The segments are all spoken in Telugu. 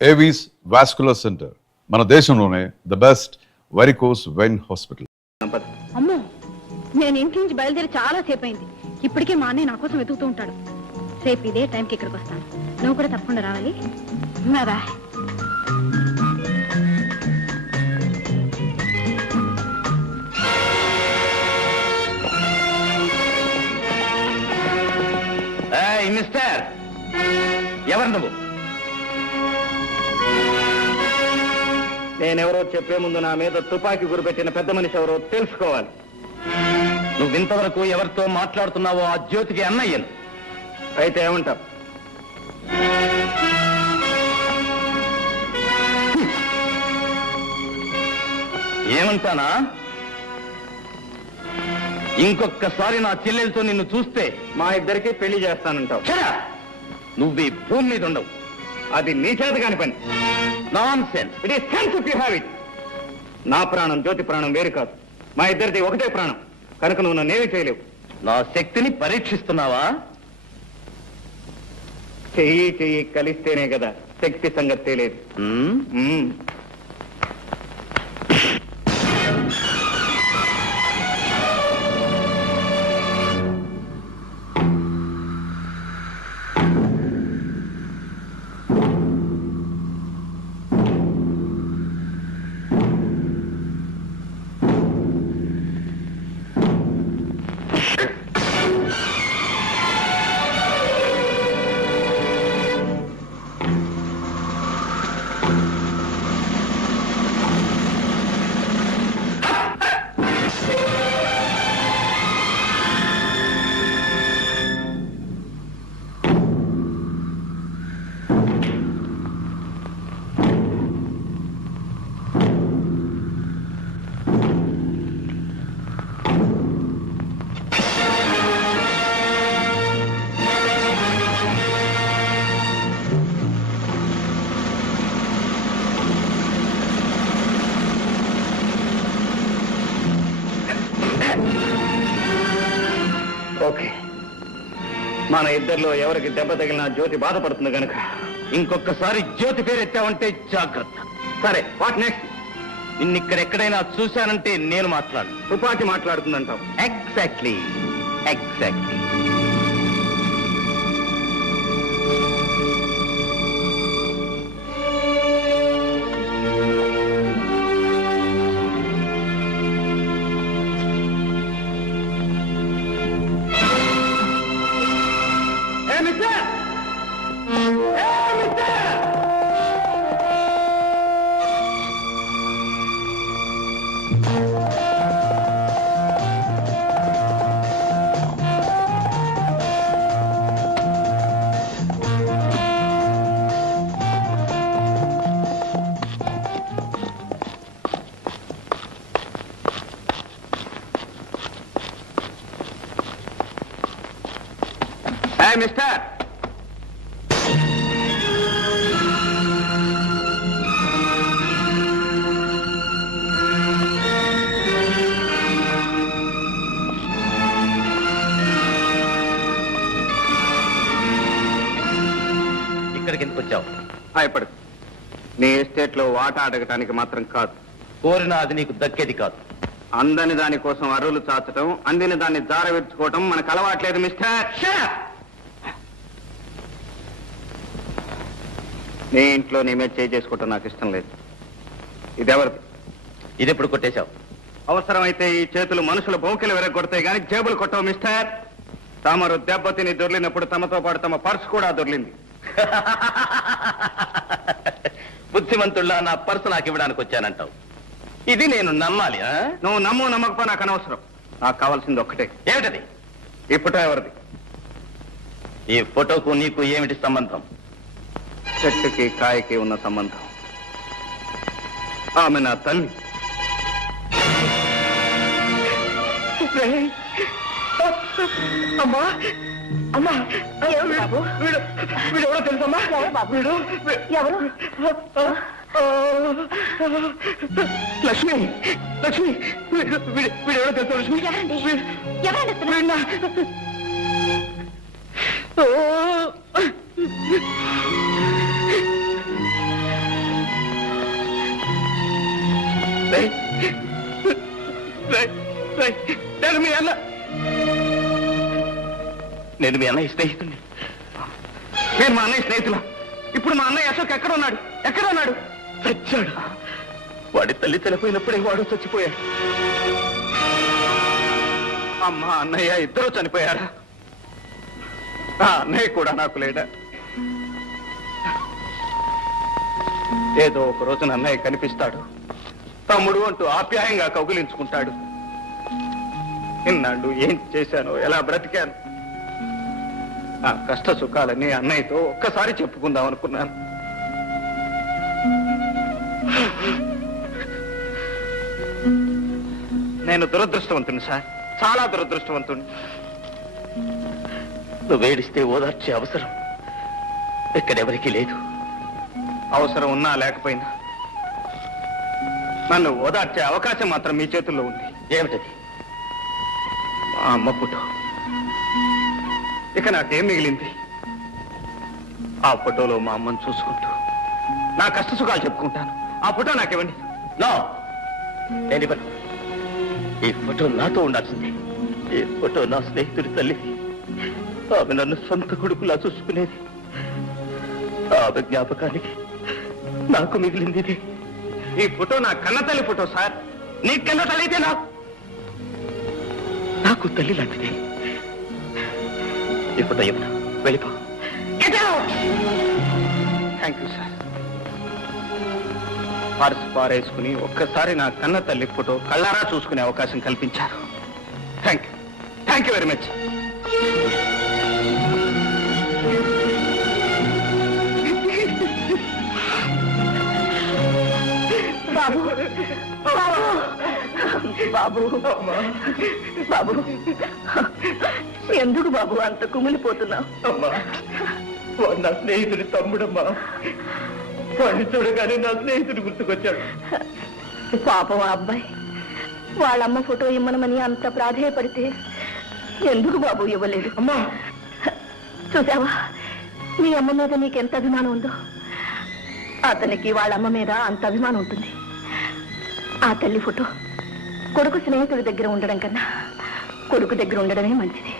ఏవీస్ వాస్కులర్ సెంటర్ మన దేశంలోనే the best varicose vein hospital. అమ్మో, నేను ఇంటి నుంచి బయలుదేరి చాలా సేపు అయింది. ఇప్పటికే మా అన్నయ్య నా కోసం వెతుకుతూ ఉంటాడు. రేపు ఇదే టైంకి ఇక్కడికి వస్తాను. నువ్వు కూడా తప్పకుండా రావాలి. బాయ్. మిస్టర్, ఎవరు నువ్వు? నేనెవరో చెప్పే ముందు నా మీద తుపాకీ గురిపెట్టిన పెద్ద మనిషి ఎవరో తెలుసుకోవాలి. నువ్వు ఇంతవరకు ఎవరితో మాట్లాడుతున్నావో ఆ జ్యోతికి అన్నయ్యను. అయితే ఏమంటావు? ఏమంటానా? ఇంకొక్కసారి నా చెల్లెలతో నిన్ను చూస్తే మా ఇద్దరికి పెళ్లి చేస్తానంటావు. నువ్వు ఈ భూమి మీద ఉండవు. అది నీ చేత కాని పని. Non sense. It is sense if you have it. నా ప్రాణం జ్యోతి ప్రాణం వేరు కాదు. మా ఇద్దరిది ఒకటే ప్రాణం. కనుక నువ్వు నన్నేమీ చేయలేవు. నా శక్తిని పరీక్షిస్తున్నావా? చెయ్యి చెయ్యి కలిస్తేనే కదా శక్తి సంగతి తెలియదు. ఓకే, మన ఇద్దరిలో ఎవరికి దెబ్బ తగిలినా జ్యోతి బాధపడుతుంది కనుక ఇంకొకసారి జ్యోతి పేరు ఎత్తావంటే జాగ్రత్త. సరే, వాట్ నెక్స్ట్? నిన్నిక్కడ ఎక్కడైనా చూశానంటే నేను మాట్లాడు. తుపాకి మాట్లాడుతుందంటావు. Exactly exactly. మిస్టర్, ఇక్కడికి ఎందుకు వచ్చావు? భయపడు. నీ ఎస్టేట్ లో వాటా అడగటానికి మాత్రం కాదు. కోరిన అది నీకు దక్కేది కాదు. అందని దానికోసం అరువులు చాచటం, అందిన దాన్ని జారవిర్చుకోవటం మనకు అలవాట్లేదు మిస్టర్. నీ ఇంట్లో నీ మీద చేసుకోవటం నాకు ఇష్టం లేదు. ఇదెవరిది? ఇది ఎప్పుడు కొట్టేశావు? అవసరమైతే ఈ చేతులు మనుషుల బౌకెలు విరగొడతాయి కానీ జేబులు కొట్టవు మిస్టర్. తమరు దెబ్బతిని దొర్లినప్పుడు తమతో పాటు తమ పర్సు కూడా దొర్లింది. బుద్ధిమంతుల్లా నా పర్సు నాకు ఇవ్వడానికి వచ్చానంటావు. ఇది నేను నమ్మాలి? నువ్వు నమ్ము నమ్మకపో నాకు అనవసరం. నాకు కావాల్సింది ఒక్కటే. ఏమిటది? ఈ ఫోటో ఎవరిది? ఈ ఫోటోకు నీకు ఏమిటి సంబంధం? చెట్టుకి కాయకి ఉన్న సంబంధం. ఆమె నా తల్లి. అమ్మా అమ్మా, వీడెవరో తెలుసమ్మా? వీడు ఎవరు? లక్ష్మి, లక్ష్మి, వీడెవరో తెలుసా? లక్ష్మి, నేను మీ అన్న నేను మీ అన్నయ్య స్నేహితుడిని. నేను మా అన్నయ్య స్నేహితులా? ఇప్పుడు మా అన్నయ్య అశోక్ ఎక్కడ ఉన్నాడు? చచ్చాడు. వాడి తల్లి చనిపోయినప్పుడే వాడు చచ్చిపోయాడు. అమ్మ అన్నయ్య ఇద్దరూ చనిపోయారా? ఆ అన్నయ్య కూడా నాకు లేడా? ఏదో ఒక రోజున అన్నయ్య కనిపిస్తాడు, తమ్ముడు అంటూ ఆప్యాయంగా కౌగిలించుకుంటాడు. ఇన్నాళ్ళు ఏం చేశానో, ఎలా బ్రతికాను, ఆ కష్ట సుఖాలన్నీ అన్నయ్యతో ఒక్కసారి చెప్పుకుందాం అనుకున్నాను. నేను దురదృష్టవంతుని సార్, చాలా దురదృష్టవంతుని. నువ్వేడిస్తే ఓదార్చే అవసరం ఇక్కడెవరికీ లేదు. అవసరం ఉన్నా లేకపోయినా నన్ను ఓదార్చే అవకాశం మాత్రం మీ చేతుల్లో ఉంది. ఏమిటది? మా అమ్మ ఫోటో. ఇక నాకేం మిగిలింది? ఆ ఫోటోలో మా అమ్మను చూసుకుంటూ నా కష్ట సుఖాలు చెప్పుకుంటాను. ఆ ఫోటో నాకివ్వండి. నేను ఇవ్వను. ఈ ఫోటో నాతో ఉండాల్సిందే. ఈ ఫోటో నా స్నేహితుడి తల్లి. ఆమె నన్ను సొంత కొడుకులా చూసుకునేది. ఆమె జ్ఞాపకానికి నాకు మిగిలింది ఇది. ఈ ఫోటో నా కన్న తల్లి ఫోటో సార్. నీ కన్న తల్లి అయితే నాకు తల్లి లాంటిది. ఈ ఫోటో ఇవ్వను. వెళ్ళిపో. Thank you sir. పర్సు పారేసుకుని ఒక్కసారి నా కన్న తల్లి ఫోటో కళ్ళారా చూసుకునే అవకాశం కల్పించారు. Thank you very much. బాబు బాబు బాబు ఎందుకు బాబు అంత కుమిలిపోతున్నావు? అమ్మా, వాడు నా స్నేహితుడి తమ్ముడమ్మా. వాడిని చూడగానే నా స్నేహితుడు గుర్తుకొచ్చాడు. పాపం ఆ అబ్బాయి వాళ్ళమ్మ ఫోటో ఇమ్మనమని అంత ప్రాధేయపడితే ఎందుకు బాబు ఇవ్వలేదు? అమ్మా, చూసావా మీ అమ్మ మీద నీకెంత అభిమానం ఉందో, అతనికి వాళ్ళమ్మ మీద అంత అభిమానం ఉంటుంది. ఆ తల్లి ఫోటో కొడుకు స్నేహితుడి దగ్గర ఉండడం కన్నా కొడుకు దగ్గర ఉండడమే మంచిది.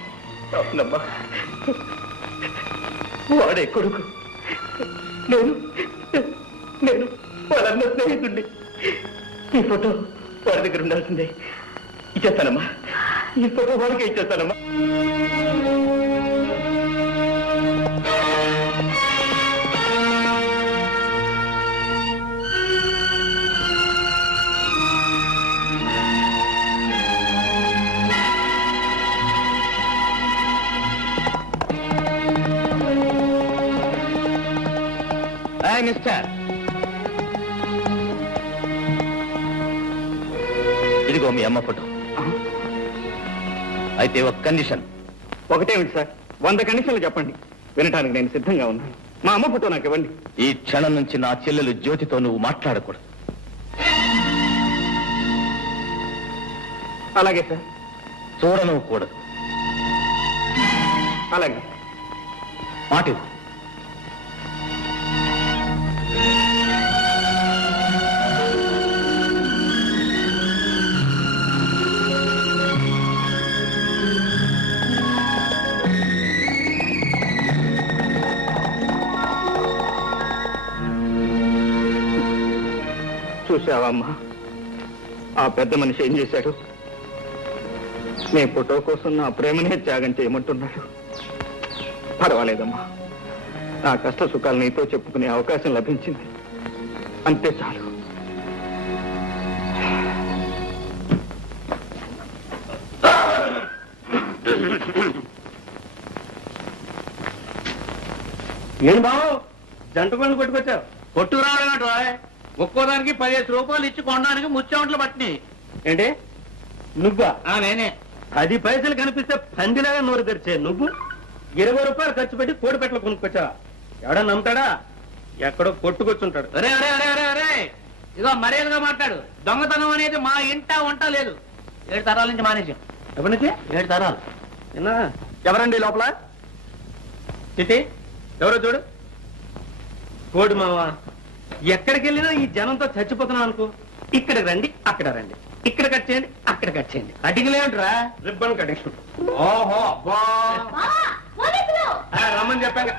అవునమ్మా, వాడే కొడుకు. నేను వాళ్ళన్న స్నేహితుడిని. ఈ ఫోటో వాడి దగ్గర ఉండాల్సిందే. ఇచ్చేస్తానమ్మా. ఈ ఫోటో వాడికే ఇచ్చేస్తానమ్మా. మిస్టర్, ఇదిగో మీ అమ్మ ఫోటో. అయితే ఒక కండిషన్. ఒకటేమిటి సార్? 100 కండిషన్లు చెప్పండి, వినటానికి నేను సిద్ధంగా ఉన్నాను. మా అమ్మ ఫోటో నాకు ఇవ్వండి. ఈ క్షణం నుంచి నా చెల్లెలు జ్యోతితో నువ్వు మాట్లాడకూడదు. అలాగే సార్. చూడను కూడదు. అలాగే. మాట ఇవ్వు. చూసావమ్మా, ఆ పెద్ద మనిషి ఏం చేశాడు? నీ ఫోటో కోసం నా ప్రేమనే త్యాగం చేయమంటున్నాడు. పర్వాలేదమ్మా, నా కష్ట సుఖాలు నీతో చెప్పుకునే అవకాశం లభించింది, అంతే చాలు. ఏం బాబు జంట పనులు కొట్టుకొచ్చావు? కొట్టుకు రావడం ఒక్కోదానికి 15 రూపాయలు ఇచ్చి కొనడానికి ముచ్చెమట్లు పట్టినాయి. ఏంటి నువ్వా? నేనే. 10 పైసలు కనిపిస్తే పందిలాగా నోరు తెరిచే నువ్వు 20 రూపాయలు ఖర్చు పెట్టి కోడి పెట్టలు కొనుక్కొచ్చావా? ఎవడా నమ్ముతాడా? ఎక్కడో కొట్టుకొచ్చుంటాడు. అరే అరే అరే అరే అరే ఇదో మర్యాదగా మాట్లాడు. దొంగతనం అనేది మా ఇంట వంట లేదు. 7 తరాల నుంచి మానేసాం. ఎప్పటి నుంచి? 7 తరాలు. ఎవరండి లోపల? చిట్టి ఎవరో చూడు. కోడి మావా, ఎక్కడికి వెళ్ళినా ఈ జనంతో చచ్చిపోతున్నావు అనుకో. ఇక్కడికి రండి, అక్కడ రండి, ఇక్కడ కట్ చేయండి, అక్కడ కట్ చేయండి. కటింగ్ ఏమిట్రా? Ribbon cutting. ఓహో అబ్బా, రమ్మని చెప్పాను.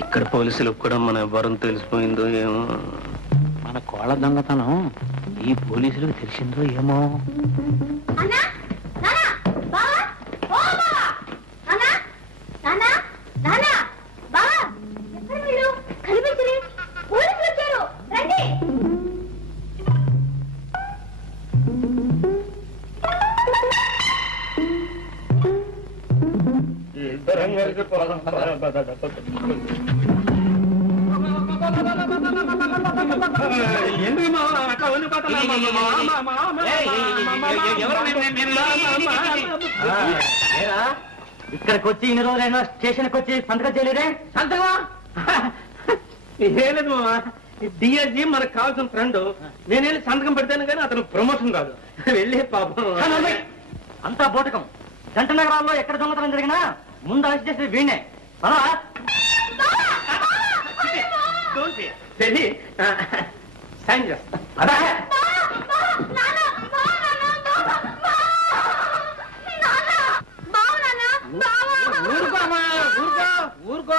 ఇక్కడ పోలీసులకు కూడా మన వరం తెలిసిపోయిందో ఏమో. మన కోళ్ళ దొంగతనం ఈ పోలీసులకు తెలిసిందో ఏమో. ఇక్కడికి వచ్చి ఇన్ని రోజులైనా స్టేషన్కి వచ్చి సంతకం చేయలేదే? సంతకమా? లేదు మామా, డిఎస్జీ మనకు కావాల్సిన ఫ్రెండ్. నేను వెళ్ళి సంతకం పెడతాను కానీ అతను ప్రమోషన్ కాదు. వెళ్ళి పాపం. అంతా బోటకం. జంట నగరాల్లో ఎక్కడ దొంగతనం జరిగినా ముందు అరెస్ట్ చేసేది వీణే. సైన్ చేస్తా. ఊరుకో.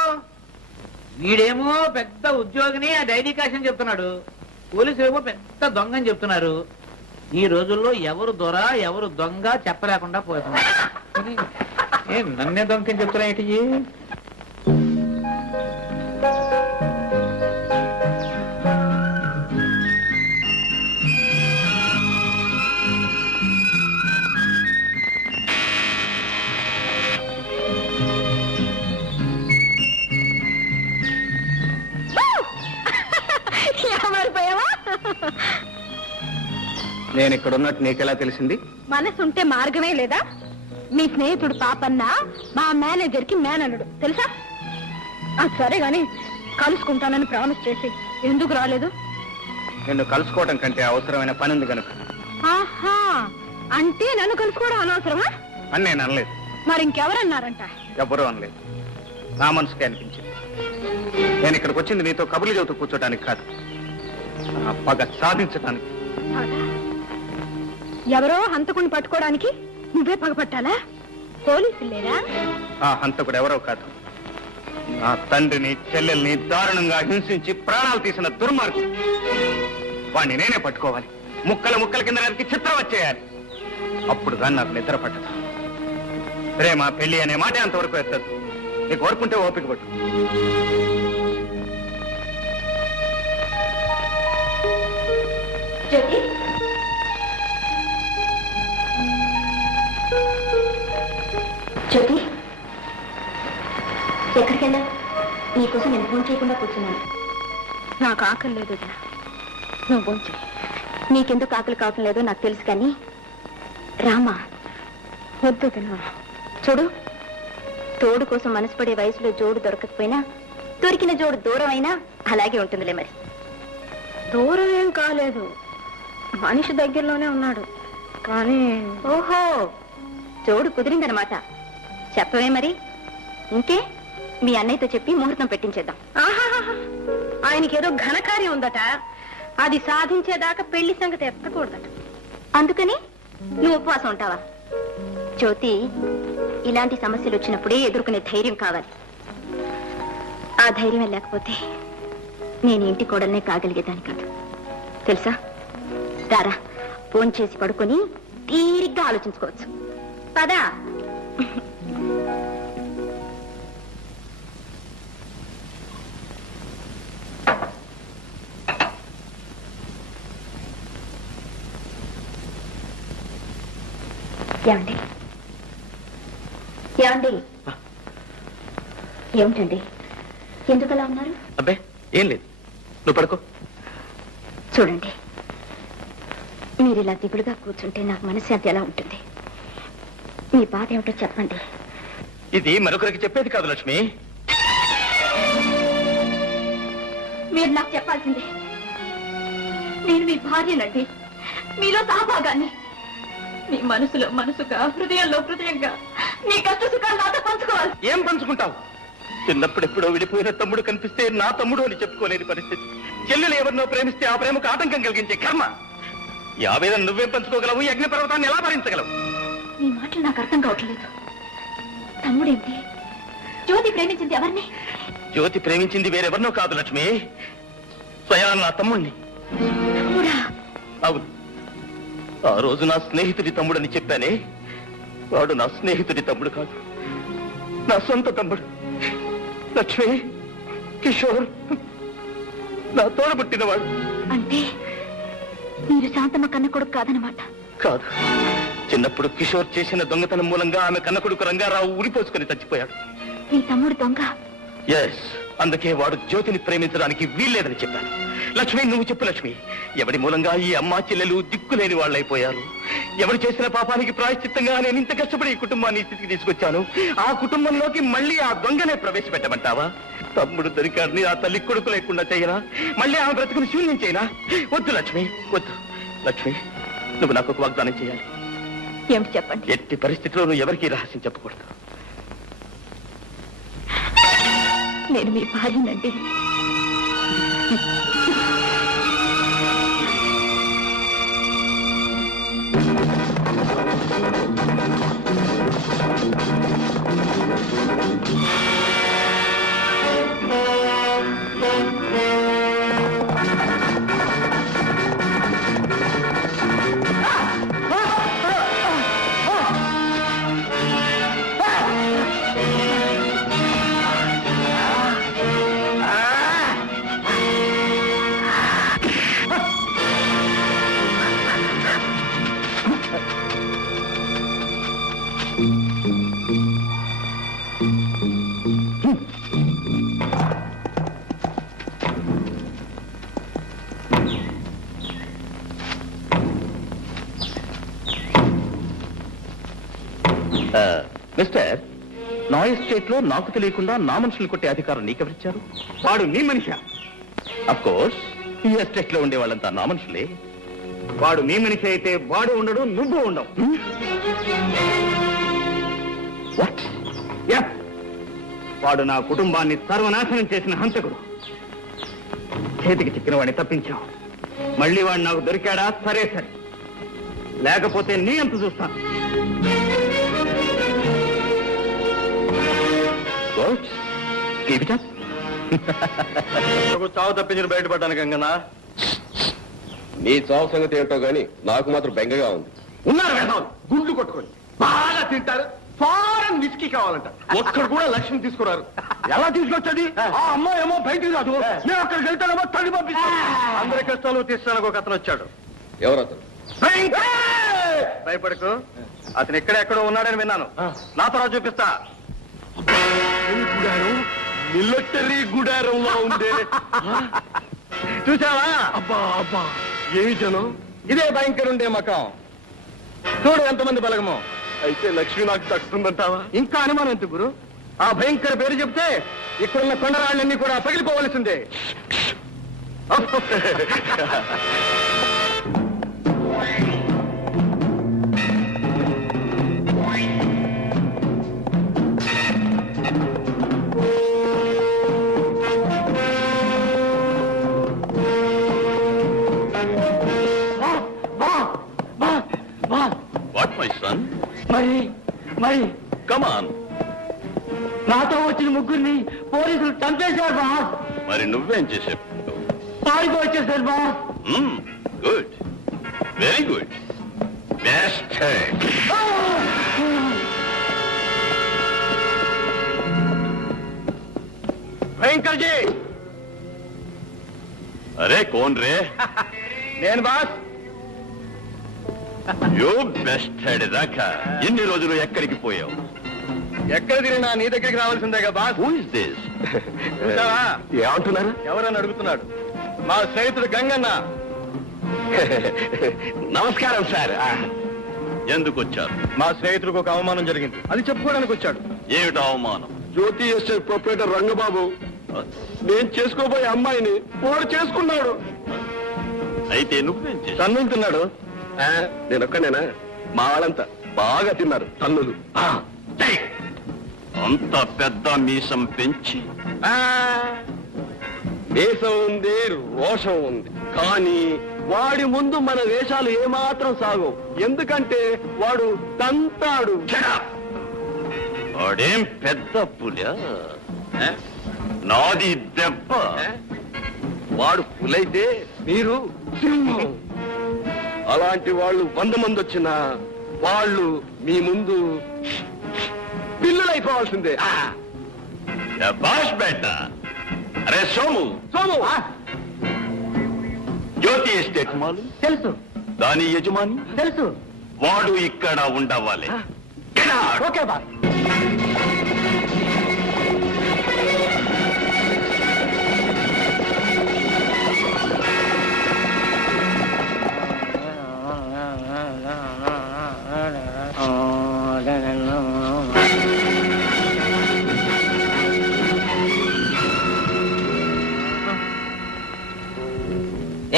వీడేమో పెద్ద ఉద్యోగిని, ఆ డైరీ కాషన్ చెప్తున్నాడు. పోలీసులు ఏమో పెద్ద దొంగ అని చెప్తున్నారు. ఈ రోజుల్లో ఎవరు దొర ఎవరు దొంగ చెప్పలేకుండా పోతున్నారు. నన్నే దొంగ అని చెప్తున్నా ఏంటి? నేను ఇక్కడ ఉన్నట్టు నీకెలా తెలిసింది? మనసుంటే మార్గమే లేదా? మీ స్నేహితుడు పాపన్న మా మేనేజర్ కి మేనల్లుడు తెలుసా? సరే గాని కలుసుకుంటానని ప్రామిస్ చేసి ఎందుకు రాలేదు? నిన్ను కలుసుకోవడం కంటే అవసరమైన పని ఉంది కనుక. ఆహా, అంటే నన్ను కలుసుకోవడం అనవసరమా అని నేను అనలేదు. మరి ఇంకెవరన్నారంట? ఎవరూ అనలేదు. నా మనసుకే అనిపించింది. నేను ఇక్కడికి వచ్చింది నీతో కబుర్లు చెబుతూ కూర్చోడానికి కాదు, నా పగ సాధించడానికి. ఎవరో హంతకుని పట్టుకోవడానికి నువ్వే పగపట్టాలా? పోలీసులు లేరా? ఆ హంతకుడు ఎవరో కాదు, నా తండ్రిని చెల్లెల్ని దారుణంగా హింసించి ప్రాణాలు తీసిన దుర్మార్గుడు. వాణ్ణి నేనే పట్టుకోవాలి, ముక్కల ముక్కల కింద నరికి చిత్రం వచ్చేయాలి. అప్పుడు కానీ నాకు నిద్ర పట్టదు. ప్రేమ పెళ్లి అనే మాట అంతవరకు ఎత్తదు. నీకు ఓర్పుంటే ఓపిక పట్టు. జ్యోతి, ఎక్కడికి వెళ్ళా? నీకోసం నేను ఫోన్ చేయకుండా కూర్చున్నాను. నాకు ఆకలి లేదు, నువ్వు ఫోన్ చేయి. నీకెందుకు ఆకలి కావటం లేదో నాకు తెలుసు కానీ రామా వద్దు తినా. చూడు, తోడు కోసం మనసు పడే వయసులో జోడు దొరకకపోయినా దొరికిన జోడు దూరం అయినా అలాగే ఉంటుందిలే. మరి దూరం ఏం కాలేదు, మనిషి దగ్గరలోనే ఉన్నాడు కానీ. ఓహో, జోడు కుదిరిందనమాట. చెప్పవే మరి. ఇంకే మీ అన్నయ్యతో చెప్పి ముహూర్తం పెట్టించేద్దాం. ఆయనకేదో ఘనకార్యం ఉందట, అది సాధించేదాకా పెళ్లి సంగతి ఎత్తకూడదట. అందుకని నువ్వు ఉపవాసం ఉంటావా? జ్యోతి, ఇలాంటి సమస్యలు వచ్చినప్పుడే ఎదుర్కొనే ధైర్యం కావాలి. ఆ ధైర్యం లేకపోతే నేను ఇంటి కోడల్నే కాగలిగేదాన్ని కాదు తెలుసా. దారా, ఫోన్ చేసి పడుకొని తీరిగ్గా ఆలోచించుకోవచ్చు. పదా. ఏమండి ఏమండి ఏమిటండి, ఎందుకలా ఉన్నారు? అబ్బే ఏం లేదు, నువ్వు పడుకో. చూడండి, మీరు ఇలా దిగులుగా కూర్చుంటే నాకు మనశ్శాంతి ఎలా ఉంటుంది? మీ బాధ ఏమిటో చెప్పండి. ఇది మరొకరికి చెప్పేది కాదు లక్ష్మి. మీరు నాకు చెప్పాల్సిందే. నేను మీ భార్యనండి, మీలో సహభాగాన్ని. మీ మనసులో మనసుగా, హృదయంలో హృదయంగా మీ కష్ట సుఖాలు నాతో పంచుకోవాలి. ఏం పంచుకుంటావు? చిన్నప్పుడెప్పుడో విడిపోయిన తమ్ముడు కనిపిస్తే నా తమ్ముడు అని చెప్పుకోలేని పరిస్థితి. చెల్లెలు ఎవరినో ప్రేమిస్తే ఆ ప్రేమకు ఆటంకం కలిగించే కర్మ. ఈ ఆవేదన నువ్వే పంచుకోగలవు, ఈ అగ్నిపర్వతాన్ని ఎలా భరించగలవు? నీ మాటలు నాకు అర్థం కావట్లేదు. తమ్ముడేంటి? జ్యోతి ప్రేమించింది ఎవరిని? జ్యోతి ప్రేమించింది వేరెవరినో కాదు లక్ష్మి, స్వయాన నా తమ్ముణ్ణి. తమ్ముడా? అవును, ఆ రోజు నా స్నేహితుడి తమ్ముడని చెప్పానే, వాడు నా స్నేహితుడి తమ్ముడు కాదు, నా సొంత తమ్ముడు. లక్ష్మి, కిషోర్ నా తోడబుట్టినవాడు. అంటే మీరు శాంతమ్మ కన్న కొడుకు కాదనమాట? కాదు, చిన్నప్పుడు కిషోర్ చేసిన దొంగతనం మూలంగా ఆమె కన్న కొడుకు రంగారావు ఉరిపోసుకుని చచ్చిపోయాడు. మీ తమ్ముడు దొంగ? ఎస్, అందుకే వాడు జ్యోతిని ప్రేమించడానికి వీల్లేదని చెప్పాను. లక్ష్మి, నువ్వు చెప్పు లక్ష్మి, ఎవడి మూలంగా ఈ అమ్మా చెల్లెలు దిక్కులేని వాళ్ళైపోయారు? ఎవరు చేసిన పాపానికి ప్రాయశ్చిత్తంగా నేను ఇంత కష్టపడి ఈ కుటుంబాన్ని స్థితికి తీసుకొచ్చాను. ఆ కుటుంబంలోకి మళ్ళీ ఆ దొంగనే ప్రవేశపెట్టమంటావా? తమ్ముడు దొరికాడిని ఆ తల్లి కొడుకు లేకుండా చేయనా? మళ్ళీ ఆమె బ్రతుకుని శూన్యం చేయనా? వద్దు లక్ష్మి, వద్దు. లక్ష్మి, నువ్వు నాకు ఒక వాగ్దానం చేయాలి. ఏమిటి చెప్పండి. ఎట్టి పరిస్థితిలో నువ్వు ఎవరికీ రహస్యం చెప్పకూడదు. నేను మీ భార్యనండి. మిస్టర్, నా ఎస్టేట్ లో నాకు తెలియకుండా నా మనుషులు కొట్టే అధికారం నీకెవరిచ్చారు? వాడు నీ మనిషా? అఫ్ కోర్స్, ఈ ఎస్టేట్ లో ఉండే వాళ్ళంతా నా మనుషులే. వాడు నీ మనిషి అయితే వాడు ఉండడు, నువ్వు ఉండవు. వాట్? వాడు నా కుటుంబాన్ని సర్వనాశనం చేసిన హంతకుడు. చేతికి చిక్కిన వాడిని తప్పించావు. మళ్ళీ వాడు నాకు దొరికాడా? సరే సరే, లేకపోతే నీ అంత చూస్తాను. చావు తప్పించిన బయటపడ్డాను గంగన్నా. నీ చావు సంగతి ఏమిటో గాని నాకు మాత్రం బెంగగా ఉంది. ఉన్నారు వేసాలు, గుండ్లు కొట్టుకొని బాగా తింటారు. ఫారెన్ విస్కీ కావాలంట. ఒక్కడు కూడా లక్ష్మి తీసుకున్నారు. ఎలా తీసుకొచ్చది? ఆ అమ్మాయి ఏమో బయటికి రాదు, నేను అక్కడికి వెళ్తానేమో తల్లి పంపిస్తాను. అందరి కష్టాలు తీస్తానికి ఒక అతను వచ్చాడు. ఎవరతను? భయపడకు, అతను ఎక్కడెక్కడో ఉన్నాడని విన్నాను. నా తర్వాత చూపిస్తా. మిలిటరీ గుడారంలో ఉండే. చూసావా? అబ్బా అబ్బా, ఏమి జనం! ఇదే భయంకరుండే మకం. చూడు ఎంతమంది బలగమో. అయితే లక్ష్మి నాకు దక్కుతుందంటావా? ఇంకా అనుమానం ఎందుకు గురు? ఆ భయంకర పేరు చెప్తే ఇక్కడున్న కొండరాళ్ళన్నీ కూడా పగిలిపోవలసిందే. What my son? మరి కమ్ ఆన్. నాతో వచ్చిన ముగ్గురిని పోలీసులు చంపేశారు బాస్. మరి నువ్వేం చేసావు? పారిపో వచ్చేసారు boss. Good, very good, best. భయంకర్ జీ. అరే కోన్ రే? నేను బాస్. యూ బెస్ట్ హెడ్ దాకా ఎన్ని రోజులు ఎక్కడికి పోయావు? ఎక్కడ తిరిగినా నీ దగ్గరికి రావాల్సిందేగా బాస్. Who is this? చూసావా? ఏమంటున్నారు? ఎవరని అడుగుతున్నాడు. మా స్నేహితుడు గంగన్న. నమస్కారం సార్. ఎందుకు వచ్చారు? మా స్నేహితుడికి ఒక అవమానం జరిగింది, అది చెప్పుకోవడానికి వచ్చాడు. ఏమిటో అవమానం? జ్యోతి ఎస్టేట్ ప్రొపరేటర్ రంగబాబు నేను చేసుకోబోయే అమ్మాయిని వాడు చేసుకున్నాడు. అయితే నువ్వేం చేశావు? తన్నుతున్నాడు. నేను ఒక్కనేనా? మా వాళ్ళంతా బాగా తిన్నారు తన్నులు. అంత పెద్ద మీసం పెంచి మీసం ఉంది, రోషం ఉంది, కానీ వాడి ముందు మన వేషాలు ఏమాత్రం సాగవు. ఎందుకంటే వాడు తంతాడు. వాడేం పెద్ద పులా, నాది దెబ్బ. వాడు పులైతే మీరు సింహం. అలాంటి వాళ్ళు 100 మంది వచ్చినా వాళ్ళు మీ ముందు పిల్లలైపోవాల్సిందే. బాష్ బేట. అరే సోము, సోము జ్యోతి ఎస్టేట్ మాలు తెలుసు దాని యజమాని తెలుసు. వాడు ఇక్కడ ఉండవాలి. Okay boss.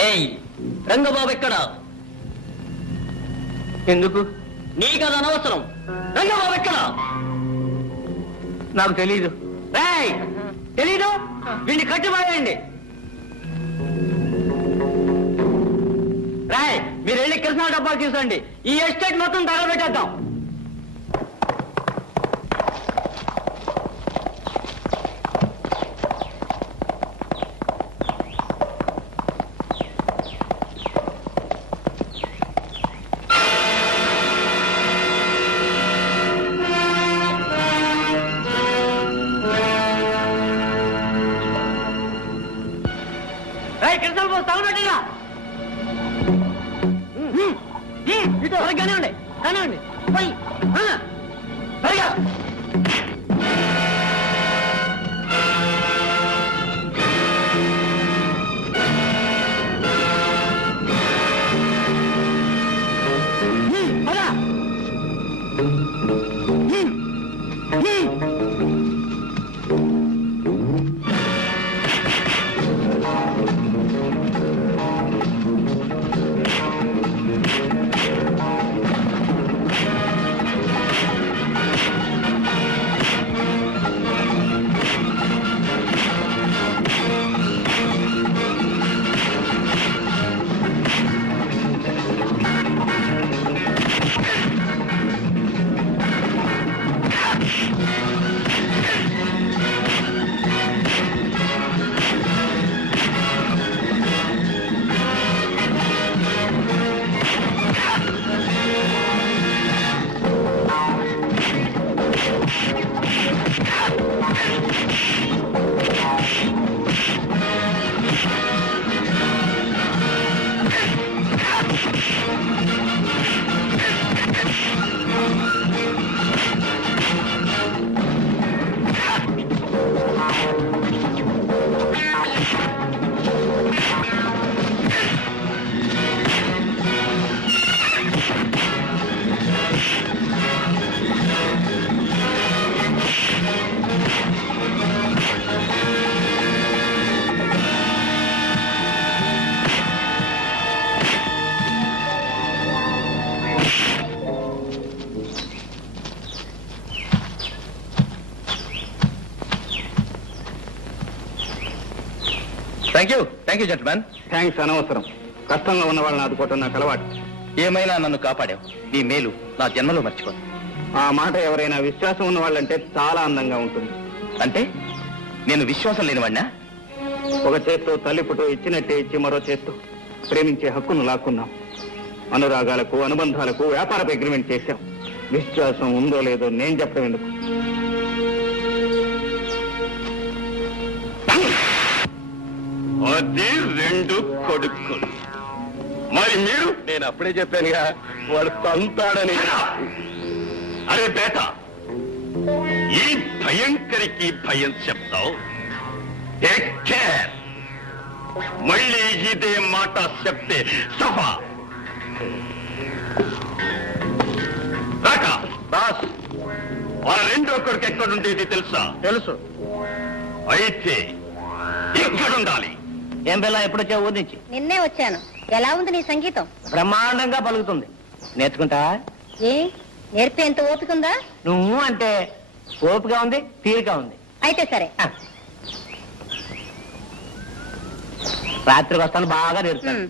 ఏయ్ రంగబాబు ఎక్కడ? ఎందుకు? నీకది అనవసరం. రంగబాబు ఎక్కడ? నాకు తెలీదు. రేయ్ తెలీదు? వీడిని కట్టిపారేయండి. రాయ్ మీరు వెళ్ళి కృష్ణా డబ్బాలు తీసుకోండి. ఈ ఎస్టేట్ మొత్తం తగలబెట్టేద్దాం. కృష్ణ తగలబెట్టా. కానివ్వండి కానివ్వండి పోయి సరిగా. Thank you gentlemen. థ్యాంక్స్ అనవసరం. కష్టంలో ఉన్న వాళ్ళని ఆదుకోవటం నాకు అలవాటు. ఏమైనా నన్ను కాపాడావు. నీ మేలు నా జన్మలో మర్చిపోను. ఆ మాట ఎవరైనా విశ్వాసం ఉన్న వాళ్ళంటే చాలా అందంగా ఉంటుంది. అంటే నేను విశ్వాసం లేనివాడినా? ఒక చేత్తో తల్లి పుట్టు ఇచ్చినట్టే ఇచ్చి మరో చేత్తో ప్రేమించే హక్కును లాక్కున్నాం. అనురాగాలకు అనుబంధాలకు వ్యాపారపు అగ్రిమెంట్ చేశాం. విశ్వాసం ఉందో లేదో నేను చెప్పడం ఎందుకు? అది 2 కొడుకులు. మరి మీరు? నేను అప్పుడే చెప్పానుగా వాడు తంతాడని. అరే బేట, ఈ భయంకరికి భయం చెప్తావు. Take care. మళ్ళీ ఇదే మాట చెప్తే సభా రాక. బాస్ ఆ 2వ కొడుకు ఎక్కడుండేది తెలుసా? తెలుసు. అయితే ఎక్కడుండాలి? ఏం పిల్ల ఎప్పుడొచ్చావు ఊరి నుంచి? నిన్నే వచ్చాను. ఎలా ఉంది నీ సంగీతం? బ్రహ్మాండంగా పలుకుతుంది. నేర్చుకుంటా? ఏ నేర్పేంత ఓపికందా? నువ్వు అంటే ఓపిక ఉంది, తీరిక ఉంది. అయితే సరే. రాత్రికి వస్తాను, బాగా తీరుతాను.